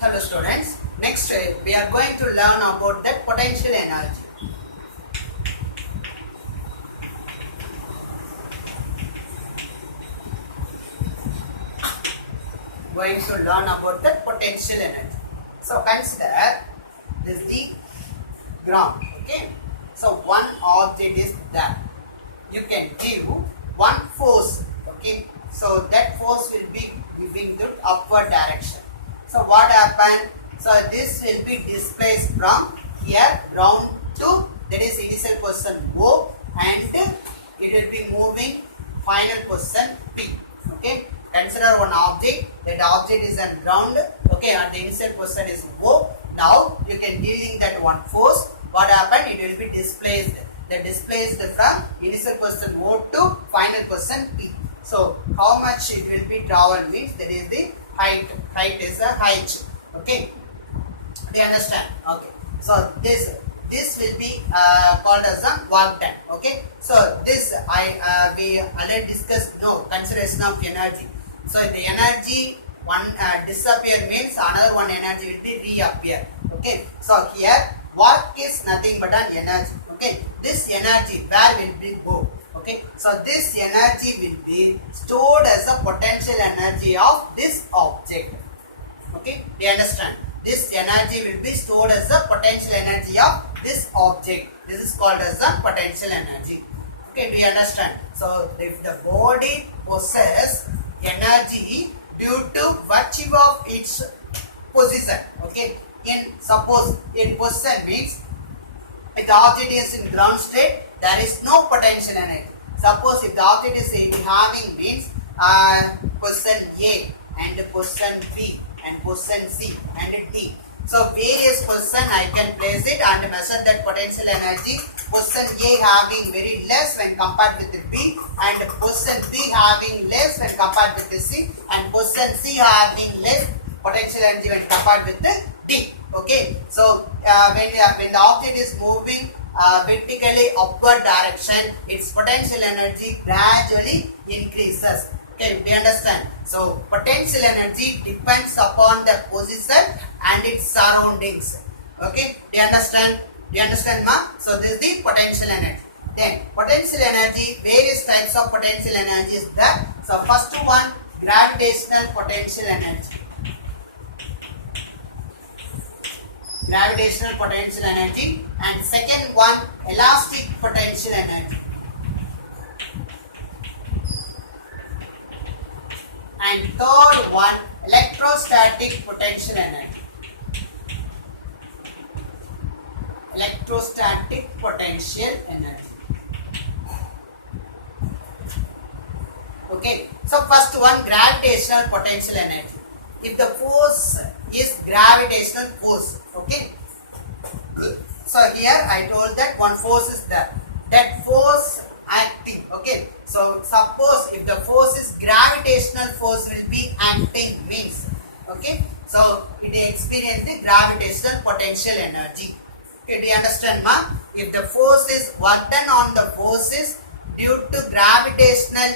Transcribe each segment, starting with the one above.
Hello students, next we are going to learn about the potential energy. Going to learn about the potential energy. So consider this the ground, okay. So one object is there. You can give one force, okay. So that force will be giving the upward direction. So what happened? So this will be displaced from here ground to, that is initial position O, and it will be moving final position P. Okay. Consider one object. That object is on ground. Okay, and the initial position is O. Now you can dealing that one force. What happened? It will be displaced. The displaced from initial position O to final position P. So how much it will be traveled means that is the height. Height is a height. Okay. Do you understand? Okay. So this will be called as a work done. Okay. So this we already discussed. No consideration of energy. So the energy one disappear means another one energy will be reappear. Okay. So here work is nothing but an energy. Okay. This energy where will be go? Okay. So this energy will be stored as a potential energy of this object. Okay. Do you understand? This energy will be stored as a potential energy of this object. This is called as a potential energy. Okay, do you understand? So if the body possesses energy due to virtue of its position, okay, suppose in position means if the object is in ground state, there is no potential energy. Suppose if the object is having means position A and position B and position C and D. So various position I can place it and measure that potential energy. Position A having very less when compared with the B, and position B having less when compared with the C, and position C having less potential energy when compared with the D. Okay. So when the object is moving vertically upward direction, its potential energy gradually increases. Okay, do you understand? So potential energy depends upon the position and its surroundings. Okay, do you understand? Do you understand, ma? So this is the potential energy. Then potential energy, various types of potential energy is there. So first one, gravitational potential energy. Gravitational potential energy, and second one, elastic potential energy. And third one, electrostatic potential energy. Electrostatic potential energy. Okay. So first one, gravitational potential energy. If the force is gravitational force, okay. So here I told that one force is there. That force acting, okay. So suppose if the force is gravitational force will be acting means, okay. So it experience the gravitational potential energy. Okay, do you understand, ma? If the force is work done on the forces due to gravitational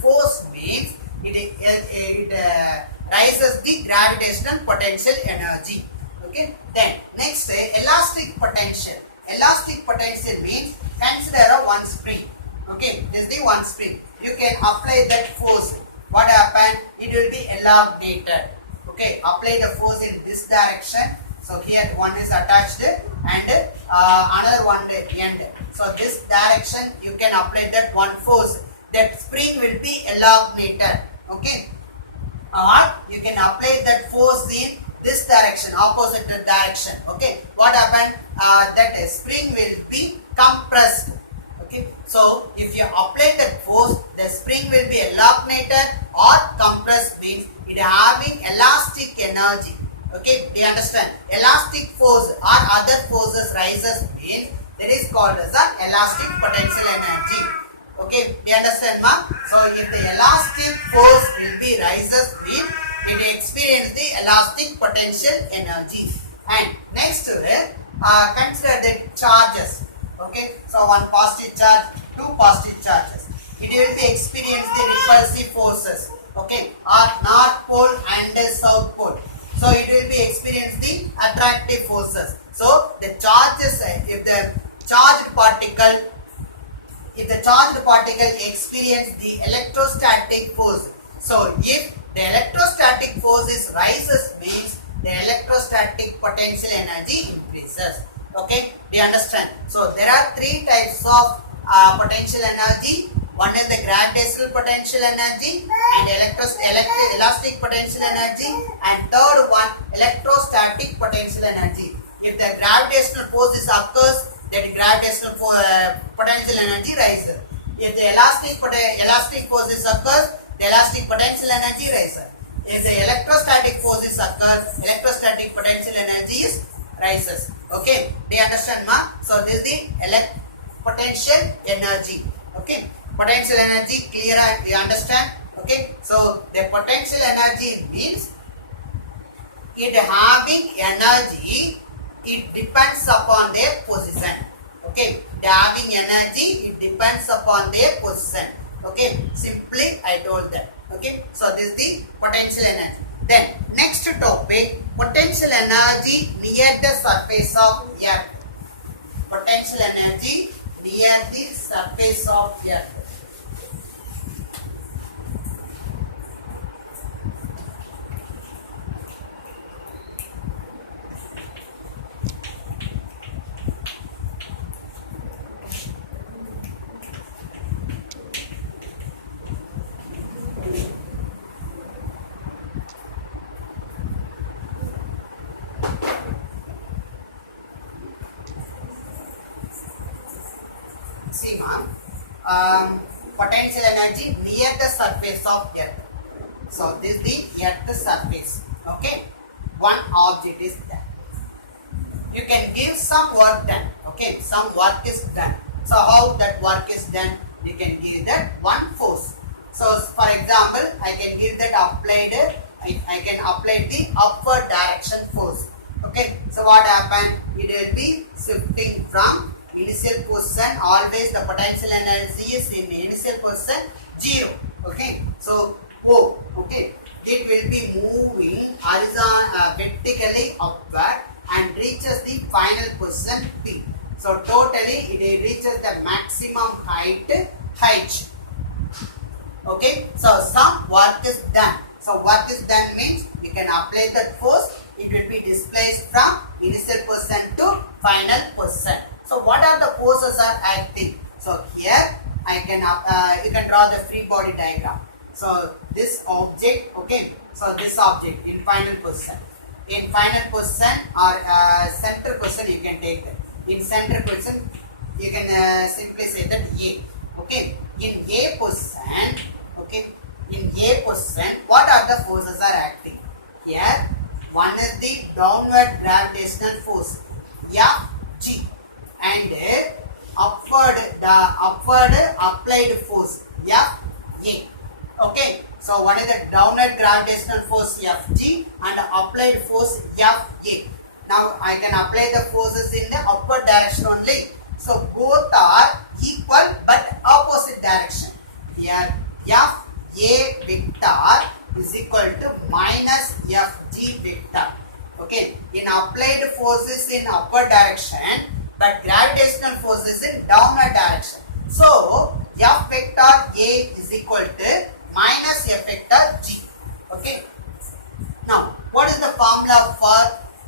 force means it rises the gravitational potential energy. Okay. Then next elastic potential. Elastic potential means consider one spring. Okay, this is the one spring. You can apply that force. What happened? It will be elongated. Okay, apply the force in this direction. So here one is attached and another one end. So this direction you can apply that one force. That spring will be elongated. Okay, or you can apply that force in this direction, opposite direction. Okay, what happened? That spring will be compressed. Okay, so if you apply that force, the spring will be elongated or compressed means it having elastic energy. Okay, do you understand? Elastic force or other forces rises means that is called as an elastic potential energy. Okay, do you understand, ma? So if the elastic force will be rises means it experience the elastic potential energy. And next consider the charges. Okay, so one positive charge, two positive charges. It will be experience the repulsive forces. Okay, or north pole and south pole. So attractive forces. So the charges, if the charged particle experience the electrostatic force. So if the electrostatic force rises, means the electrostatic potential energy increases. Okay, do you understand? So there are three types of potential energy. One is the gravitational potential energy and elastic potential energy, and third one electrostatic potential energy. If the gravitational force occurs, then gravitational potential energy rises. If the elastic force occurs, the elastic potential energy rises. If the electrostatic forces occurs, electrostatic potential energy rises. Okay, do you understand, ma? So this is the potential energy. Okay, potential energy clear, you understand? Okay, so the potential energy means it having energy, it depends upon their position. Okay, it having energy, it depends upon their position. Okay, simply I told that. Okay, so this is the potential energy. Then next topic, potential energy near the surface of earth. Potential energy near the surface of earth. See, ma'am, potential energy near the surface of earth. So this is the earth surface. Okay, one object is there. You can give some work done. Okay, some work is done. So how that work is done? You can give that one force. So for example, I can give that applied. I can apply the upward direction force. Okay, so what happened? It will be shifting from initial position. Always the potential energy is in initial position 0. Okay, so O. Okay, it will be moving vertically upward and reaches the final position P. So totally it reaches the maximum height H. Okay, so some work is done. So work is done means you can apply that force. It will be displaced from initial position to final position. So what are the forces are acting? So here I can you can draw the free body diagram. So this object, okay, so this object in final position. In final position or center position, you can take that. In center position, you can simply say that A. Okay, in A position, okay, in A position, what are the forces are acting? Here, one is the downward gravitational force, Fg, and the upward applied force, Fa. Okay, so one is the downward gravitational force Fg and applied force Fa. Now I can apply the forces in the upward direction only. So both are equal but opposite direction. Here Fa vector is equal to minus Fg vector. Okay, in applied forces in upward direction, but gravitational forces in downward direction. So F vector A is equal to minus F vector G. Okay. Now, what is the formula for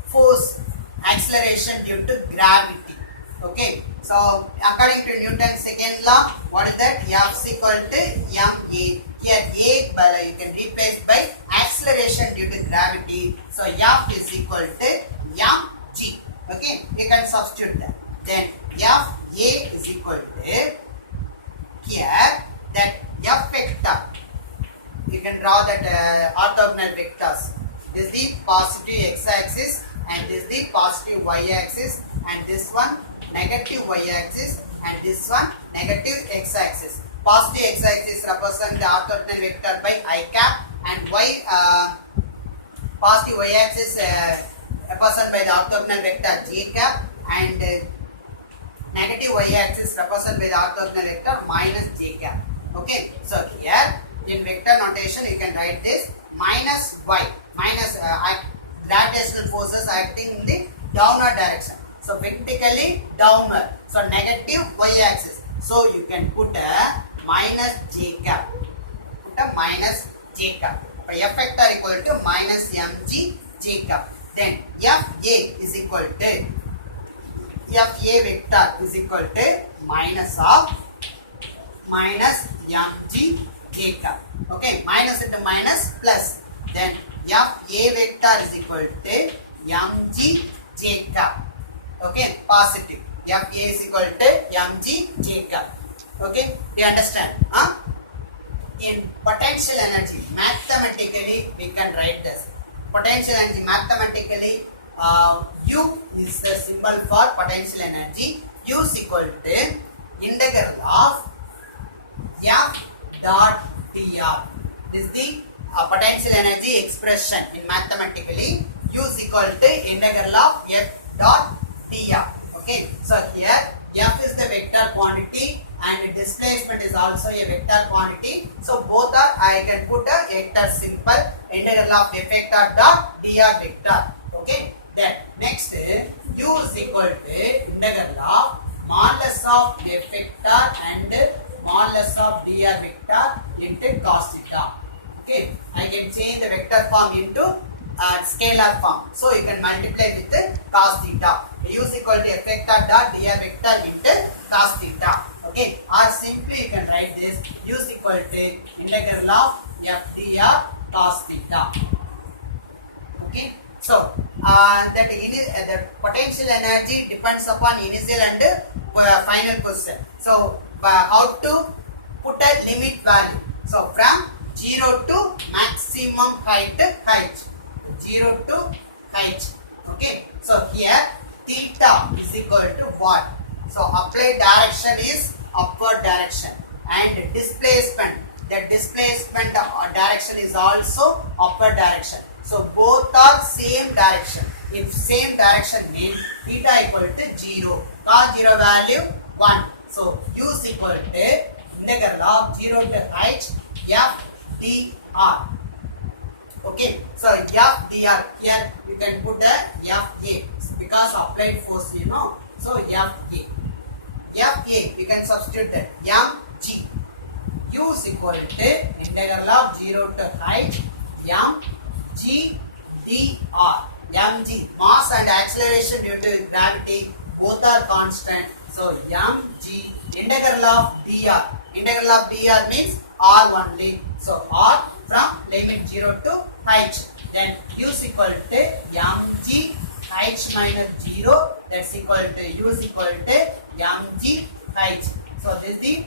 force acceleration due to gravity? Okay. So, according to Newton's second law, what is that? F is equal to ma. Here A you can replace by acceleration due to gravity. So, F is equal to mg. Okay. You can substitute that. Then F A is equal to here that F vector. You can draw that orthogonal vectors. This is the positive x-axis and this is the positive y-axis, and this one negative y-axis and this one negative x-axis. Positive x-axis represent the orthogonal vector by I cap, and positive y-axis represented by the orthogonal vector j cap, and negative y-axis represented by the orthogonal vector minus j cap. Okay, so here in vector notation you can write this minus y, minus gravitational forces acting in the downward direction. So vertically downward. So negative y-axis. So you can put a minus j cap. Put a minus j cap. F vector equal to minus mg j cap. Then Fa is equal to Fa vector is equal to minus of minus mg j cap. Okay, minus into minus plus. Then Fa vector is equal to mg j cap. Okay, positive. Fa is equal to mg j cap. Okay, do you understand? In potential energy, mathematically we can write this. Potential energy mathematically, U is the symbol for potential energy. U is equal to integral of F dot dr. This is the potential energy expression in mathematically. U is equal to integral of F dot dr. Okay, so here F is the vector quantity and displacement is also a vector quantity. So both are, I can put a vector simple integral of F vector dot dr vector. Okay, then next U is equal to integral of modulus of F vector and modulus of dr vector into cos theta. Okay, I can change the vector form into scalar form. So you can multiply with the cos theta. U is equal to F vector dot dr vector into cos theta. Okay, or simply you can write this U is equal to integral of F dr cos theta. Okay, so the potential energy depends upon initial and final position. So how to put a limit value? So from 0 to maximum height. 0 to height. Okay, so here theta is equal to what? So applied direction is upward direction and displacement, the displacement direction is also upward direction. So both are same direction. If same direction means theta equal to 0, cos 0 value 1. So U is equal to integral of 0 to height F dr. Okay, so F dr, here you can put a Fa because applied force, you know. So Fa you can substitute that mg. U is equal to integral of 0 to height mg dr. Mg, mass and acceleration due to gravity both are constant. So mg integral of dr. Integral of dr means r only. So r from limit 0 to height. Then U is equal to mg height minus 0. That's equal to U is equal to mg height. So this is the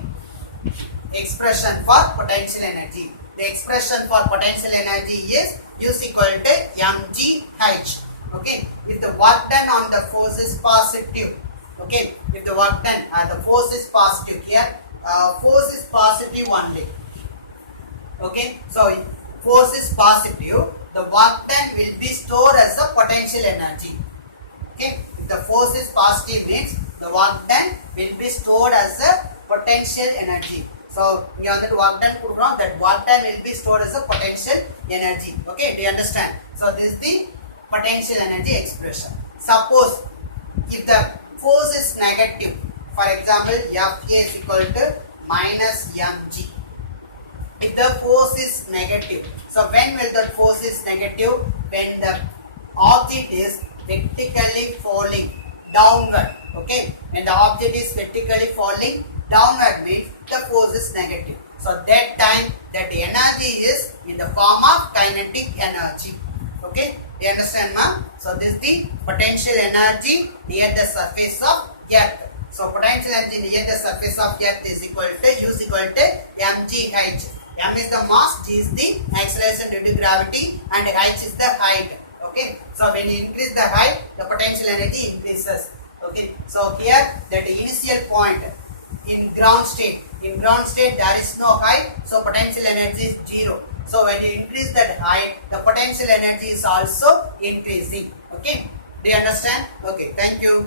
expression for potential energy. The expression for potential energy is U is equal to mg height. Okay, if the work done on the force is positive. Okay, if the work done the force is positive, here force is positive only. Okay, so force is positive, the work done will be stored as a potential energy. Okay, if the force is positive means the work done will be stored as a potential energy. So you on that work done put wrong, that work done will be stored as a potential energy. Okay, do you understand? So this is the potential energy expression. Suppose if the force is negative, for example Fa is equal to minus mg. If the force is negative, so when will that force is negative? When the object is vertically falling downward. Okay, when the object is vertically falling downward means the force is negative. So that time that energy is in the form of kinetic energy. Okay, do you understand, ma'am? So this is the potential energy near the surface of earth. So potential energy near the surface of earth is equal to U is equal to mg height. M is the mass, G is the acceleration due to gravity, and h is the height. Okay, so when you increase the height, the potential energy increases. Okay, so here that initial point in ground state, there is no height, so potential energy is 0. So when you increase that height, the potential energy is also increasing. Okay, do you understand? Okay, thank you.